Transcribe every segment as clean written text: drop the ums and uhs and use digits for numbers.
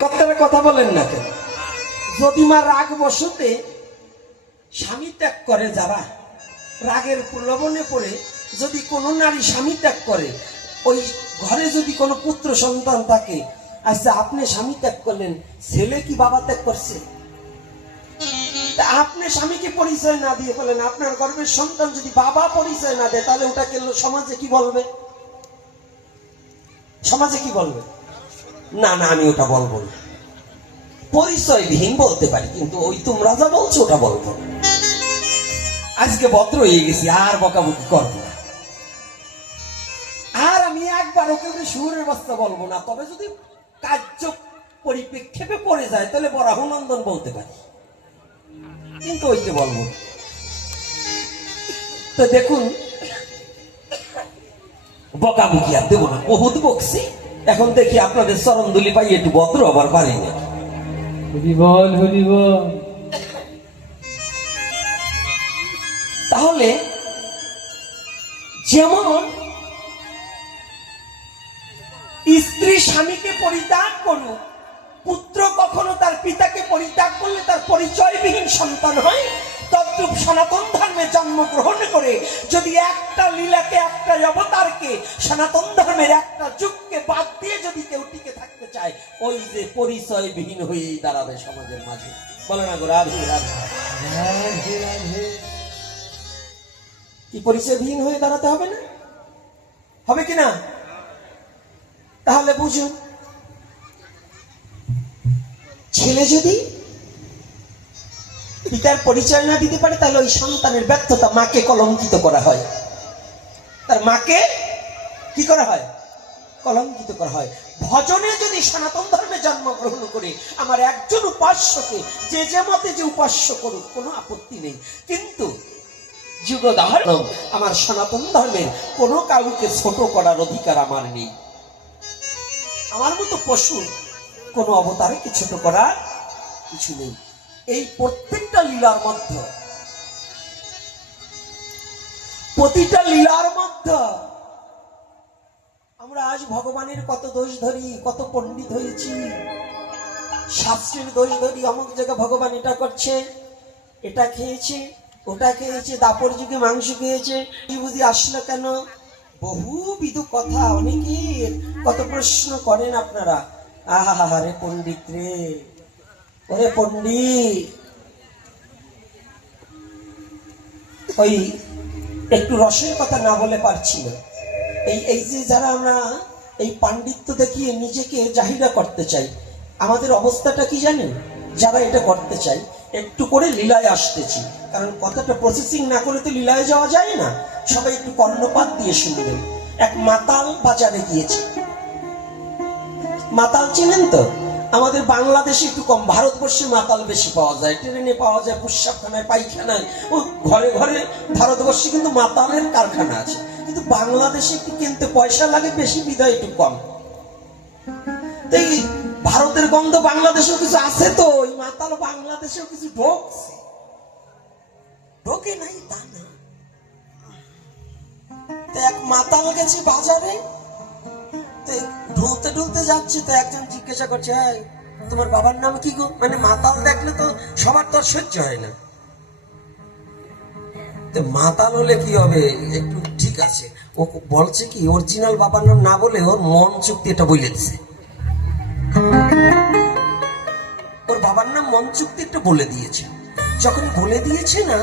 আপনারা কথা বলেন না কেন? যদি মা রাগ বশতে স্বামী ত্যাগ করে, যারা রাগের প্রলোভনে পড়ে যদি কোনো নারী স্বামী ত্যাগ করে, ওই ঘরে যদি কোনো পুত্র সন্তান থাকে, আচ্ছা আপনি স্বামী ত্যাগ করলেন, ছেলে কি বাবা ত্যাগ করছে? আপনি স্বামীকে পরিচয় না দিয়ে বলেন আপনার গর্ভের সন্তান যদি বাবা পরিচয় না দেয়, তাহলে ওটাকে সমাজে কি বলবে? সমাজে কি বলবে? না না, আমি ওটা বলবো না। পরিচয়বিহীন বলতে পারি, কিন্তু ওই তোমরা যা বলছো ওটা বলবো না। আজকে ভদ্র হয়ে গেছি, আর বকাবকি করবো না। আর আমি একবার ওকে সুরের বাস্তা বলবো না, তবে যদি কার্য পরিপ্রেক্ষেপে পড়ে যায় তাহলে বরাহনন্দন বলতে পারি, কিন্তু ওইকে বলবো। তো দেখুন, বকাবকি আর দেবো না, বহুত বকছি। এখন দেখি আপনাদের চরণধুলি পাই একটু ভদ্র আবার পারি না। হরিবল হরিবল। তাহলে যেমন স্ত্রী স্বামীকে পরিত্যাগ করুক, পুত্র কখনো তার পিতাকে পরিত্যাগ করলে তার পরিচয়বিহীন সন্তান হয়, তদ্রূপ সনাতন ধর্মে জন্মগ্রহণ করে যদি একটা লীলাকে, একটা অবতারকে, সনাতন ধর্মের একটা যুগকে বাদ দিয়ে যদি কেউ টিকে থাকতে চায়, ওই যে পরিচয়বিহীন হয়েই দাঁড়াবে সমাজের মাঝে। বলে না গো রাধে রাধে রাধে রাধে। কি পরিচয়বিহীন হয়ে দাঁড়াতে হবে না? হবে কিনা? তাহলে বুঝুন, ছেলে যদি পিতার পরিচয় না দিতে পারে, তাহলে ওই সন্তানের ব্যর্থতা, মাকে কলঙ্কিত করা হয়। তার মাকে কি করা হয়? কলঙ্কিত করা হয়। ভজনে যদি সনাতন ধর্মে জন্মগ্রহণ করে আমার একজন উপাস্যকে যে যে মতে যে উপাস্য করুক, কোনো আপত্তি নেই, কিন্তু যুগধারণ আমার সনাতন ধর্মের কোনো কাউকে ছোট করার অধিকার আমার নেই। আমার মতো পশু কোনো অবতারকে ছোট করার কিছু নেই। এই প্রত্যেকটা লীলার মধ্যে, প্রতিটা লীলার মধ্যে আমরা আজ ভগবানের কত দোষ ধরি, কত পণ্ডিত হয়েছি, শাস্ত্রের দোষ ধরি। অমুক জায়গায় ভগবান এটা করছে, এটা খেয়েছে, ওটা খেয়েছে, দাপর যুগে মাংস খেয়েছে, বুঝি আসলো কেন, বহুবিধ কথা অনেকের। কত প্রশ্ন করেন আপনারা। আহা রে পণ্ডিত রে, ওরে পণ্ডিত, ওই একটু রসের কথা না বলে পারছি না। এই যে যারা আমরা এই পাণ্ডিত্য দেখিয়ে নিজেকে জাহিরা করতে চাই, আমাদের অবস্থাটা কি জানেন? যারা এটা করতে চাই, একটু করে লীলায় আসতেছি, কারণ কথাটা প্রসেসিং না করে তো লীলায় যাওয়া যায় না। সবাই একটু কর্ণপাত দিয়ে শুনবেন। এক মাতাল বাজারে গিয়েছে। মাতাল চেনেন তো? আমাদের বাংলাদেশে একটু কম, ভারতবর্ষে মাতাল বেশি পাওয়া যায়, ট্রেনে পাওয়া যায়, প্রস্রাবখানায়, পায়খানায়, ও ঘরে ঘরে ভারতবর্ষে কিন্তু মাতালের কারখানা আছে। কিন্তু বাংলাদেশে একটু কিনতে পয়সা লাগে বেশি, বিদায় একটু কম। এই ভারতের গন্ধ বাংলাদেশেও কিছু আছে, তো ওই মাতাল বাংলাদেশেও কিছু ঢোকছে, ঢোকে নাই তা না। এক মাতাল গেছে বাজারে, ঢুলতে ঢুলতে যাচ্ছে, তো একজন জিজ্ঞাসা করছে, হ্যাঁ তোমার বাবার নাম কি গো? মানে মাতাল দেখলে তো সবার তো সহ্য হয় না। তো মাতাল হলে কি হবে, একটু ঠিক আছে, ও বলছে কি অরিজিনাল বাবার নাম না বলে ওর মন চুক্তি এটা বলে দিছে। ওর বাবার নাম মন চুক্তি একটা বলে দিয়েছে। যখন বলে দিয়েছে না,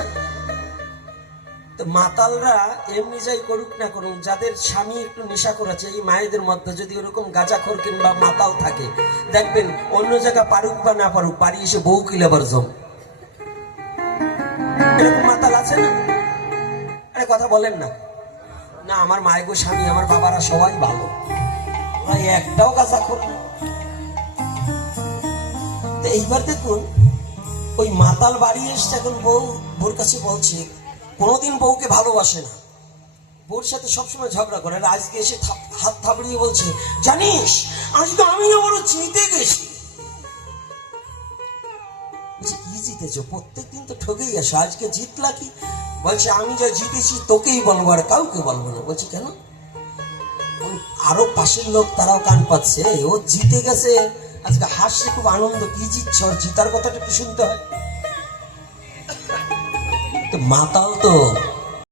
তো মাতালরা এমনি যাই করুক না করুক, যাদের স্বামী একটু নেশা করেছে, এই মায়েদের মধ্যে যদি ওরকম গাঁজাখোর কিংবা মাতাল থাকে, দেখবেন অন্য জায়গা পারুক বা না পারুক, বাড়ি এসে বউ কিলাবার জম। এরকম মাতাল আছে না? আরে কথা বলেন না। না, আমার মায়ের গো স্বামী, আমার বাবারা সবাই ভালো, ভাই একটাও গাঁজাখোর না। তো এইবার দেখুন, ওই মাতাল বাড়ি এসছে, এখন বউর কাছে বলছে, কোনোদিন বউকে ভালোবাসে না, বউর সাথে সবসময় ঝগড়া করে। আজকে এসে হাত থাপড়িয়ে বলছে, জানিস আজকে আমি না বড় জিতে গেছি। কি জিতেছো? প্রত্যেকদিন তো ঠকেই আসো, আজকে জিতলা কি? বলছে আমি যা জিতেছি তোকেই বলবো, আর কাউকে বলবো না। বলছি কেন? আরো পাশের লোক তারাও কান পাচ্ছে, ও জিতে গেছে আজকে হাসলে খুব আনন্দ, কি জিতছ, আর জিতার কথাটা একটু শুনতে হয়। তো মাতাল তো